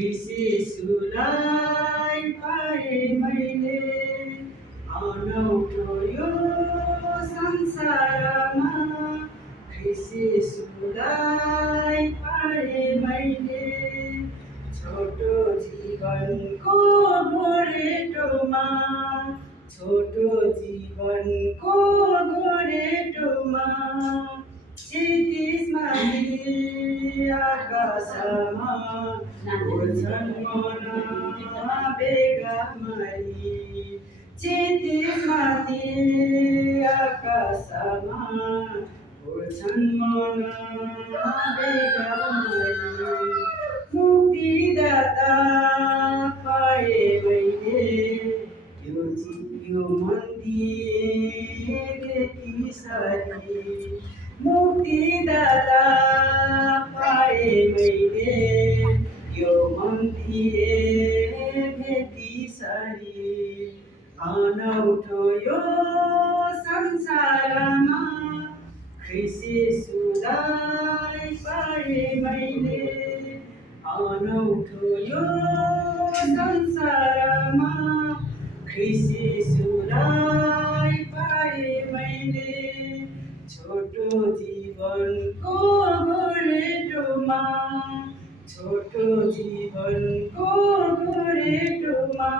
शिशुलाई पाए मैले अनौठो यो संसारमा शिशुलाई पाए मैले छोटो जीवनको गोरेटोमा छोटो जीवनको गोरेटोमा क्षितिजमा आकाशमा उड्छन् मन बेगमरी क्षितिजमाथि आकाशमा उड्छन् मन बेगमरी मुक्तिदाता पाए मैले यो मन्दिर त्यसरी मुक्तिदाता पाए मैले यो मन्दिर त्यसरी अनौठो यो संसारमा शिशुलाई पाए मैले अनौठो यो संसारमा शिशुलाई पाए मैले छोटो जीवनको गोरेटोमा छोटो जीवनको गोरेटोमा